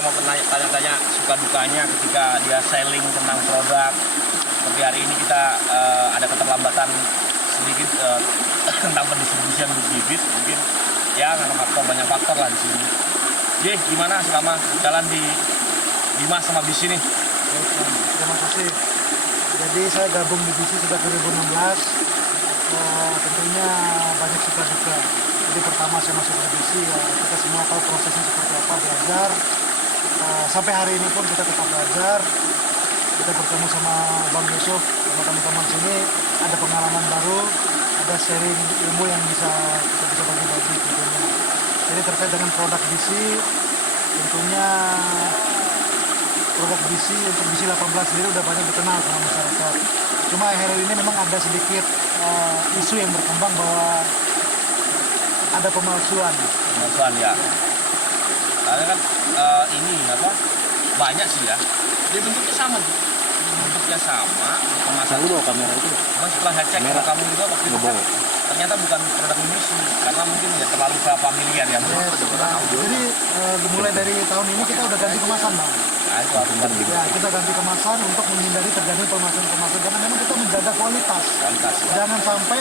mau tanya-tanya suka dukanya ketika dia selling tentang produk. Seperti hari ini kita ada keterlambatan sedikit tentang pendistribusian bibit, mungkin ya karena banyak faktor lah di sini. Jadi gimana selama jalan di Dimas sama BIS ini? Terima kasih. Jadi saya gabung di BIS sejak 2016. Tentunya banyak suka duka. Jadi pertama saya masuk ke BIS, ya kita semua tahu prosesnya seperti apa, belajar. Sampai hari ini pun kita tetap belajar. Kita bertemu sama Bang Yusuf, sama teman-teman sini, ada pengalaman baru, ada sharing ilmu yang kita bisa bagi-bagi tentunya. Jadi terkait dengan produk BIS, tentunya produk BIS untuk BIS 18 sendiri udah banyak dikenal sama masyarakat. Cuma akhir ini memang ada sedikit isu yang berkembang bahwa ada pemalsuan. Pemalsuan ya. Karena kan ini apa? Banyak sih ya. Dia bentuknya sama, bentuknya sama, kemasan. Bawa kamera itu. Cuma setelah saya cek ke kamu juga waktu itu kan, ternyata bukan produk Indonesia karena mungkin ya terlalu familiar ya. Jadi mulai dari tahun ini kita udah ganti kemasan, Bang. Ya, kita ganti kemasan untuk menghindari terjadi pemalsuan karena memang kita menjaga kualitas. Ya. Jangan sampai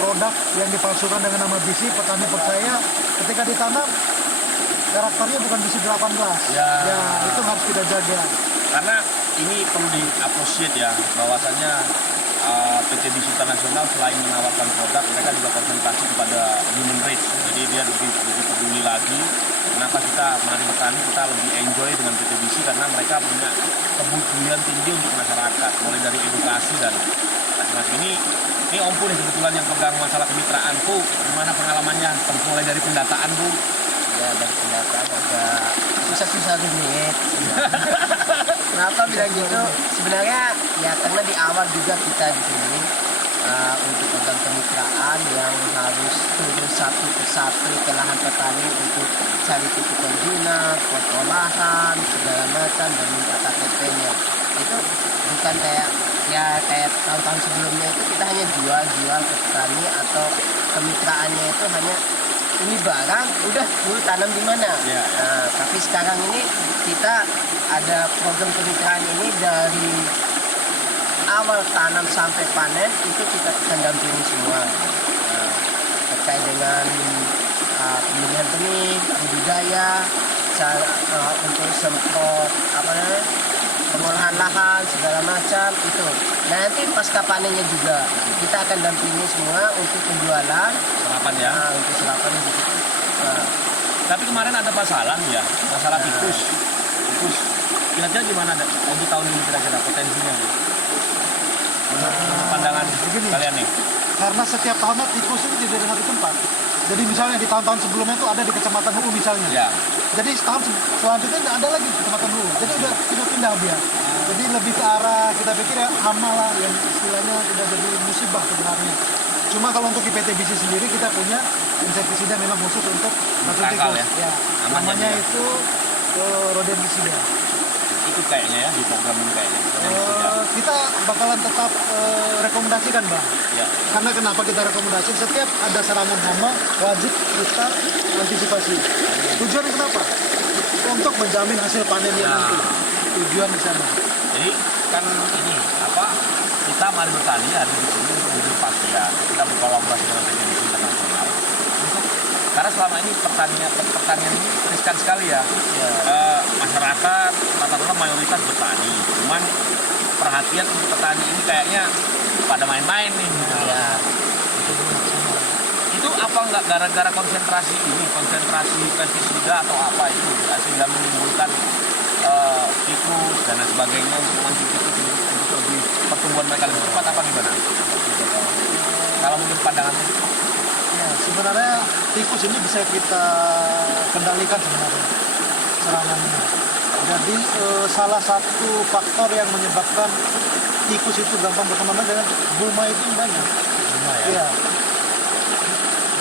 produk yang dipalsukan dengan nama BIS, petani percaya ketika ditanam karakternya bukan BIS 18. Ya, itu harus kita jaga. Karena ini perlu di-appreciate ya, bahwasannya PT BIS Internasional selain menawarkan produk, mereka juga konsentrasi kepada human rights. Jadi dia lebih peduli lagi. Kenapa kita mari petani kita lebih enjoy dengan PT BIS karena mereka punya kepedulian tinggi untuk masyarakat, mulai dari edukasi dan macam-macam. Ini Om Pu nih kebetulan yang pegang masalah kemitraan. Pu, gimana pengalamannya mulai dari pendataan, Bu? Ya, dari pendataan agak susah-susah rumit. Kenapa bilang gitu? Sebenarnya ya karena di awal juga kita di sini untuk pegang kemitraan yang harus turun satu persatu ke lahan petani untuk cari titik koordinat, foto lahan, segala macam dan minta KTP-nya. Itu bukan kayak tahun-tahun sebelumnya itu kita hanya jual ke petani atau kemitraannya itu hanya ini barang udah dulu tanam di mana. Ya. Nah, tapi sekarang ini kita ada program kemitraan ini dari awal tanam sampai panen itu kita akan dampingi semua. Nah, terkait dengan pemilihan benih, budidaya, cara untuk semprot pengolahan lahan segala macam itu. Nanti pasca panennya juga kita akan dampingi semua untuk penjualan. Serapan ya. Untuk serapan gitu. Nah. Tapi kemarin ada masalah ya, masalah tikus. Kira-kira gimana untuk tahun ini kira-kira potensinya? Menurut pandangan begini, kalian nih? Karena setiap tahunnya tikus itu tidak ada satu tempat. Jadi misalnya di tahun-tahun sebelumnya itu ada di Kecamatan Hulu misalnya. Ya. Jadi tahun selanjutnya tidak ada lagi di Kecamatan Hulu. Jadi udah pindah dia. Jadi lebih ke arah kita pikir ya hama lah yang istilahnya sudah jadi musibah sebenarnya. Cuma kalau untuk IPT BIS sendiri kita punya insektisida memang khusus untuk racun tikus. Ya. Namanya itu rodentisida. Ikut kayaknya ya di program ini kayaknya. Kita bakalan tetap rekomendasikan, Bang. Ya. Karena kenapa kita rekomendasi? Setiap ada serangan hama wajib kita antisipasi. Tujuan kenapa? Untuk menjamin hasil panennya nanti. Tujuan di sana. Jadi kan ini apa? Kita mari bertani hari di sini untuk menuju kepastian. Kita berkolaborasi dengan PT BIS Internasional. Karena selama ini pertanian ini riskan sekali ya. Masyarakat rata-rata mayoritas bertani. Cuman perhatian untuk petani ini kayaknya pada main-main nih. Gitu. Ya. Itu apa nggak gara-gara konsentrasi pestisida atau apa itu sehingga menimbulkan tikus dan lain sebagainya untuk memancing tikus untuk lebih pertumbuhan mereka lebih cepat apa gimana? Kalau menurut pandangannya? Ya, sebenarnya tikus ini bisa kita kendalikan sebenarnya serangannya. Jadi salah satu faktor yang menyebabkan tikus itu gampang berkembang dengan gulma itu banyak. Gulma ya? Iya.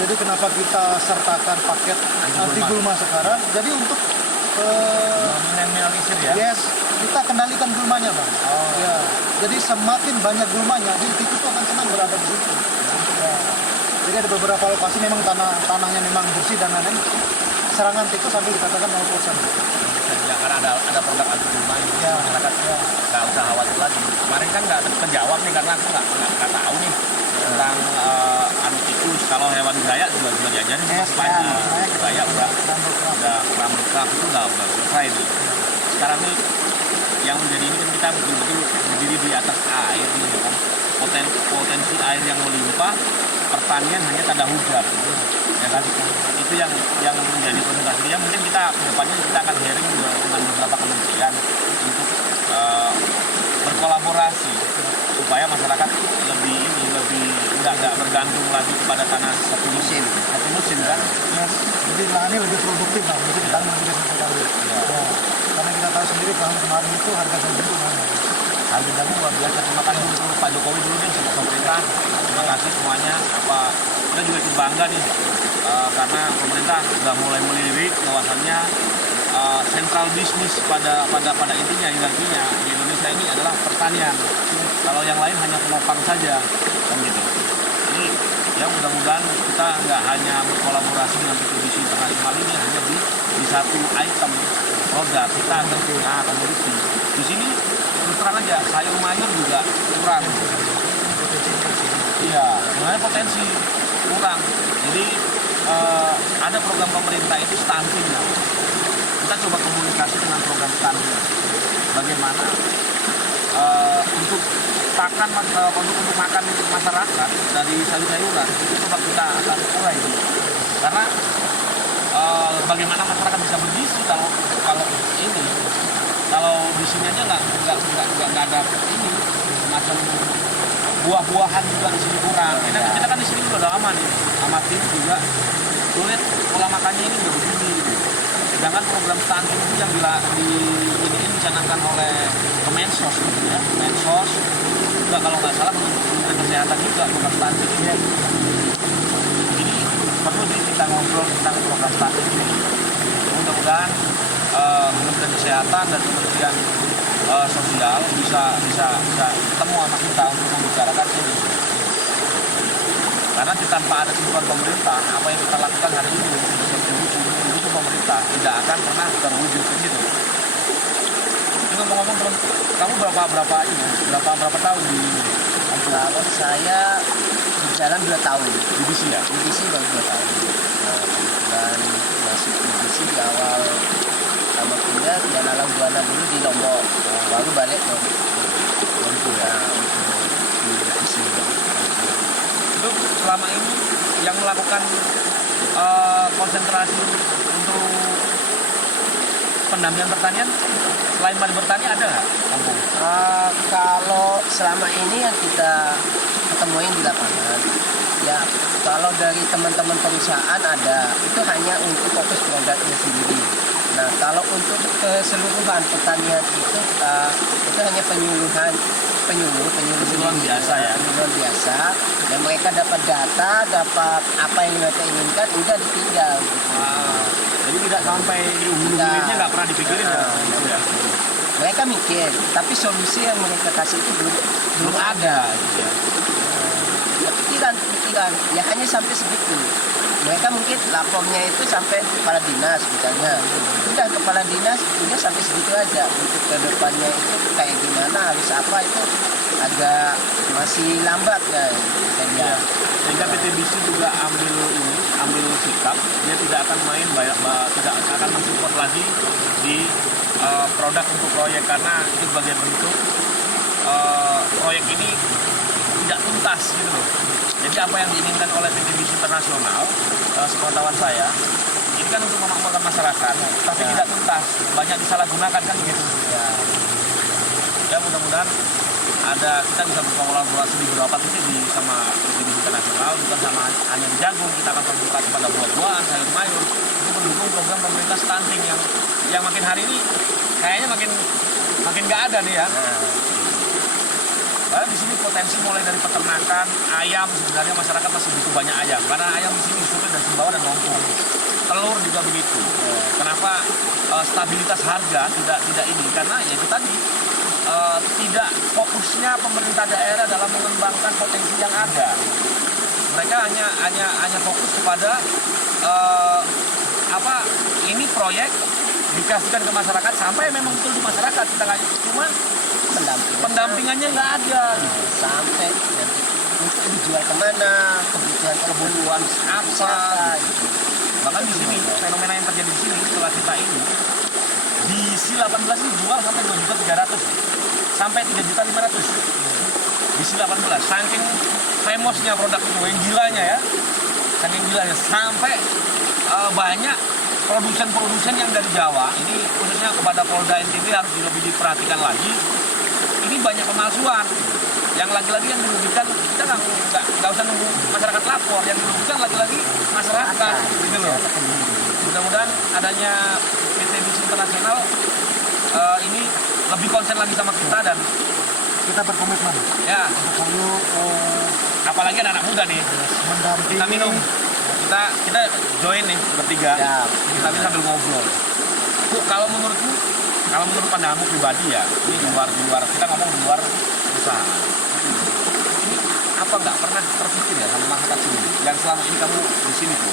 Jadi kenapa kita sertakan paket anti gulma sekarang? Jadi untuk meminimalisir ya? Yes, kita kendalikan gulmanya, Bang. Ya. Jadi semakin banyak gulmanya, jadi tikus itu akan senang berada di situ. Ya. Jadi ada beberapa lokasi memang tanahnya memang bersih dan lain-lain. serangan tikus sampai dikatakan 0%. Ya, karena ada produk anti gurma ini, Ya. masyarakat nggak usah khawatir lagi. Kemarin kan nggak terjawab nih karena aku nggak tahu nih tentang anu tikus. Kalau hewan gaya juga sudah diajarin sama si Panji. Gaya udah pramuka itu udah selesai nih. Sekarang nih yang menjadi ini kan kita betul-betul berdiri di atas air nih ya kan. Potensi air yang melimpah, pertanian hanya tanda hujan, ya kan? Itu yang menjadi konsentrasinya. Mungkin kita kedepannya kita akan sharing dengan beberapa kementerian untuk berkolaborasi supaya masyarakat lebih nggak bergantung lagi kepada tanah satu musim kan. Ya, jadi lahannya lebih produktif lah, jadi ditanam juga satu kali. Ya, karena kita tahu sendiri tahun kemarin itu harga jagung itu mahal. Harga jagung luar biasa. Terima kasih untuk Pak Jokowi dulu nih sama pemerintah. Terima kasih semuanya. Kita juga ikut bangga nih karena pemerintah sudah mulai melirik bahwasannya sentral bisnis pada intinya hierarkinya di Indonesia ini adalah pertanian. Kalau yang lain hanya penopang saja, kan gitu. Jadi ya mudah-mudahan kita nggak hanya berkolaborasi dengan distribusi internasional ini hanya di satu item produk kita komoditi. Di sini terus terang aja sayur mayur juga kurang. Iya, sebenarnya potensi kurang. Jadi ada program pemerintah itu stunting. Kita coba komunikasi dengan program stunting. Bagaimana untuk untuk makan masyarakat dari sayur-sayuran itu coba kita akan urai. Karena bagaimana masyarakat bisa bergizi kalau di sini aja nggak ada ini macam buah-buahan juga di sini kurang. Kita kan di sini juga udah lama nih, amatin juga sulit pola makannya ini udah begini. Gitu. Sedangkan program stunting itu yang ini dicanangkan oleh Kemensos gitu ya, Kemensos juga kalau nggak salah Kementerian Kesehatan juga program stunting ini. Jadi perlu sih kita ngobrol tentang program stunting ini. Mudah-mudahan Kementerian Kesehatan dan Kementerian Sosial bisa ketemu sama kita untuk membicarakan ini. Karena tanpa ada sentuhan pemerintah, apa yang kita lakukan hari ini itu pemerintah tidak akan pernah terwujud gitu. Ini ngomong-ngomong teman, kamu berapa tahun di Kalau saya berjalan 2 tahun. divisi ya? Divisi baru 2 tahun. Nah, kebetulan masuk divisi di awal sama kuliah di Alang Buana dulu di Lombok, baru balik ke Untuk ya. di divisi. Itu selama ini yang melakukan konsentrasi untuk pendampingan pertanian selain Mari Bertani ada nggak kampung? Kalau selama ini yang kita ketemuin di lapangan, ya kalau dari teman-teman perusahaan ada, itu hanya untuk fokus produknya sendiri. Nah, kalau untuk keseluruhan pertanian itu hanya penyuluhan biasa ya. Penyuluhan biasa, dan mereka dapat data, dapat apa yang mereka inginkan, udah ditinggal. Gitu. Jadi tidak sampai hulu-hulunya nggak pernah dipikirin ya? Gitu ya? Mereka mikir, tapi solusi yang mereka kasih itu belum ada. Gitu ya. Pikiran, ya hanya sampai segitu. Mereka mungkin lapornya itu sampai kepala dinas misalnya. Udah kepala dinas, udah sampai segitu aja. Untuk kedepannya itu kayak gimana, harus apa itu agak masih lambat ya. Ya. Sehingga PTBC juga ambil sikap, dia tidak akan tidak akan mensupport lagi di produk untuk proyek karena itu sebagai bentuk proyek ini tidak tuntas gitu loh. Jadi apa yang diinginkan oleh PTBC Internasional, sepengetahuan saya, ini kan untuk memakmurkan masyarakat, tapi tidak tuntas, banyak disalahgunakan kan gitu. Ya mudah-mudahan kita bisa berkolaborasi di beberapa titik sama PTBC Internasional, bukan sama hanya di jagung, kita akan konsentrasi pada buah-buahan, sayur mayur, untuk mendukung program pemerintah stunting yang makin hari ini kayaknya makin nggak ada nih ya. Karena di sini potensi mulai dari peternakan ayam, sebenarnya masyarakat masih butuh banyak ayam karena ayam di sini disuplai dari Sumbawa dan Lampung. Telur juga begitu. Kenapa stabilitas harga tidak ini? Karena ya itu tadi tidak fokusnya pemerintah daerah dalam mengembangkan potensi yang ada. Mereka hanya fokus kepada proyek dikasihkan ke masyarakat sampai memang betul di masyarakat kita nggak, cuma pendampingannya nggak ada. Sampai nanti untuk dijual kemana, kebutuhan Apa gitu. Bahkan di sini fenomena yang terjadi di sini setelah kita ini di C18 ini jual sampai 2.300.000 sampai 3.500.000 di C18, saking famousnya produk itu, yang gilanya ya, saking gilanya sampai banyak produsen-produsen yang dari Jawa ini, khususnya kepada Polda NTB harus lebih diperhatikan lagi. Ini banyak pemalsuan yang lagi-lagi yang dirugikan kita nggak usah nunggu masyarakat lapor, yang dirugikan lagi-lagi masyarakat gitu loh. Mudah-mudahan adanya PT Bis Internasional ini lebih konsen lagi sama kita dan Kita berkomitmen ya, untuk selalu apalagi anak-anak muda nih, mendampingi. kita minum, kita join nih bertiga, Ya. kita bisa sambil ngobrol. Bu, kalau menurut pandanganmu pribadi ya, ini di luar kita ngomong di luar perusahaan. Ini apa nggak pernah terpikir ya sama masa kecil ini, yang selama ini kamu di sini Bu?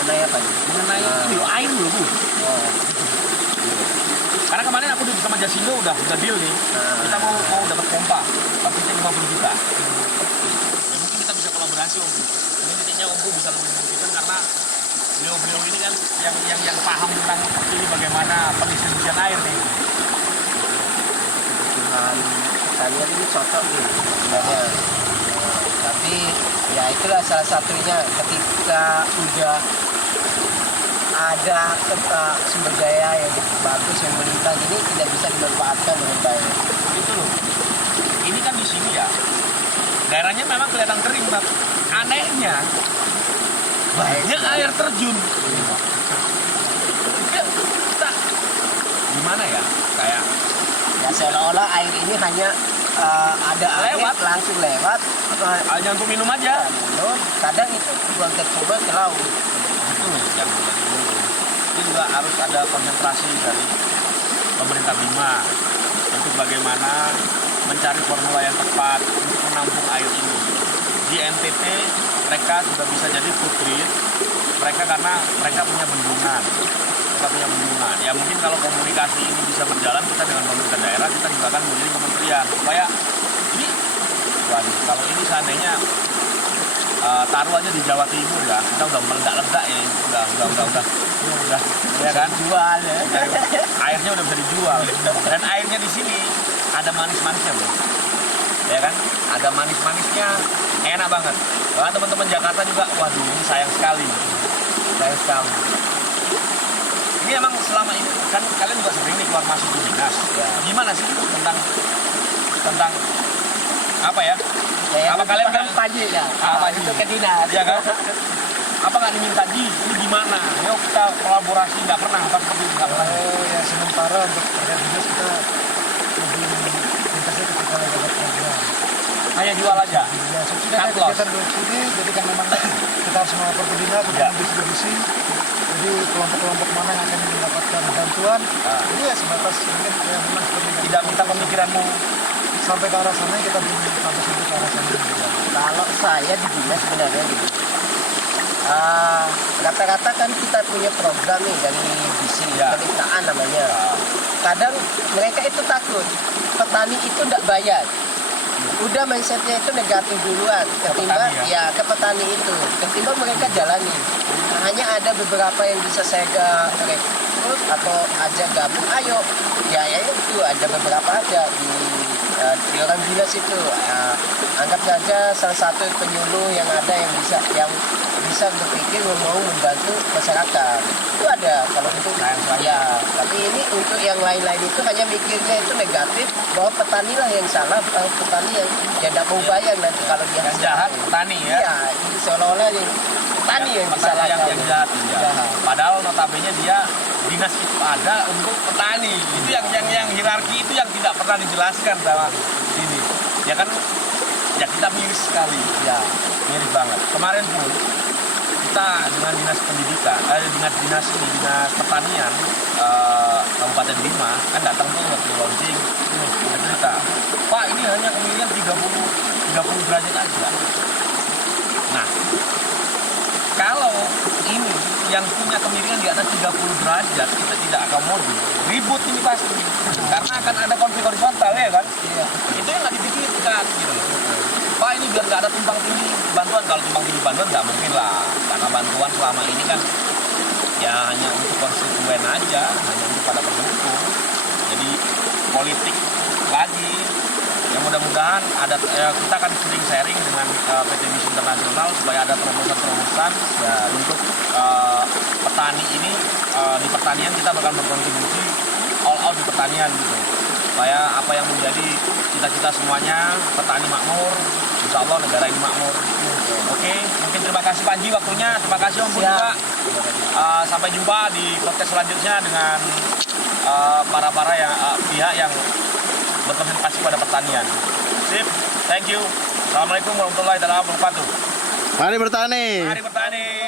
mengenai apa nih? Mengenai ini loh, air loh Bu. Oh, Karena kemarin aku sama Jasindo udah deal nih, kita mau dapat pompa, targetnya 50 juta. Ya mungkin kita bisa kolaborasi Om. Ini titiknya Om bisa lebih menentukan karena beliau ini kan yang paham tentang ini bagaimana pendistribusian air nih. kebutuhan kalian ini cocok nih sebenarnya. Tapi ya itulah salah satunya ketika udah ada sumber daya yang bagus yang melimpah ini tidak bisa dimanfaatkan dengan baik. Itu loh. Ini kan di sini ya. Daerahnya memang kelihatan kering, Bang. Anehnya banyak air terjun. Kita gimana ya? Kayak Ya seolah-olah air ini hanya ada air Lewat. langsung lewat. hanya untuk minum aja. Kadang itu buang tercuma ke laut. Itu loh yang menjadi dulu. Ini juga harus ada konsentrasi dari pemerintah Bima untuk bagaimana mencari formula yang tepat untuk menampung air ini. Di NTT mereka sudah bisa jadi footprint mereka karena mereka punya bendungan. Ya mungkin kalau komunikasi ini bisa berjalan kita dengan pemerintah daerah, kita juga akan menjadi kementerian supaya ini, waduh, kalau ini seandainya taruh aja di Jawa Timur ya, kita udah meledak-ledak ya, udah, ya kan? Jual ya. Airnya udah bisa dijual, dan airnya di sini ada manis-manisnya loh, ya kan? Ada manis-manisnya, enak banget. Bahkan teman-teman Jakarta juga, waduh ini sayang sekali. Ini emang selama ini kan kalian juga sering nih keluar masuk di dinas. Ya. Gimana sih tentang apa ya? Apa kalian kan pagi ya? Apa itu aja? ke dinas. Ya kan? Apa nggak diminta Ji? Ini gimana? Yuk kita kolaborasi, nggak pernah apa seperti itu, nggak pernah. Oh ya, sementara untuk terkait dinas kita lebih intensif ketika lagi ada program. Hanya jual aja. Ya, subsidi kan Cut loss. kegiatan subsidi, jadi kan memang kita harus melapor ke dinas untuk Ya. mendistribusi. Jadi kelompok-kelompok mana yang akan mendapatkan bantuan, Ah. ini ya sebatas mungkin ya memang seperti itu. Tidak minta pemikiranmu. Sampai ke arah sana kita belum sampai sampai ke arah sana. Kalau saya di dinas sebenarnya gitu. Rata-rata kan kita punya program nih dari visi Ya. penistaan namanya. Kadang mereka itu takut petani itu tidak bayar. Udah mindsetnya itu negatif duluan ketimbang petani ya ke petani itu ketimbang mereka jalani. Hanya ada beberapa yang bisa saya rekrut atau aja gabung, ayo ya itu ada beberapa aja di orang dinas itu. Anggap saja salah satu penyuluh yang ada yang bisa berpikir mau membantu masyarakat itu ada. Kalau untuk ya, tapi ini untuk yang lain-lain itu hanya mikirnya itu negatif bahwa petani lah yang salah, petani yang tidak mau bayar nanti kalau dia Yang jahat petani ya. Iya, ini seolah-olah yang petani yang Petani disalahkan. yang jahat ya. Jahat. Padahal notabene dia dinas itu ada untuk petani. Itu yang hierarki itu yang tidak pernah dijelaskan sama ini. Ya kan, ya kita miris sekali. Ya. Miris banget. Kemarin pun kita dengan dinas pendidikan, dinas pertanian Kabupaten Bima kan datang tuh waktu launching, ada cerita, Pak ini hanya kemirian 30 derajat aja. Nah, kalau ini yang punya kemiringan di atas 30 derajat kita tidak akomodir, ribut ini pasti. Karena akan ada konflik horizontal ya kan? Iya. Itu yang nggak dipikirkan gitu loh. Pak ini biar nggak ada tumpang tindih bantuan, kalau tumpang tindih bantuan nggak mungkin lah, karena bantuan selama ini kan ya hanya untuk konstituen aja, hanya untuk pada pendukung. Jadi politik lagi. Yang mudah-mudahan ada kita akan sering sharing dengan PT Bis Internasional supaya ada terobosan-terobosan ya untuk petani ini di pertanian kita bakal berkontribusi all out di pertanian gitu. Supaya apa yang menjadi cita-cita semuanya, petani makmur, insya Allah negara ini makmur. Oke, mungkin terima kasih Panji waktunya, terima kasih Om Bun juga. Sampai jumpa di podcast selanjutnya dengan para pihak yang berkonsentrasi pada pertanian. Sip, thank you. Assalamualaikum warahmatullahi wabarakatuh. Mari bertani. Mari bertani.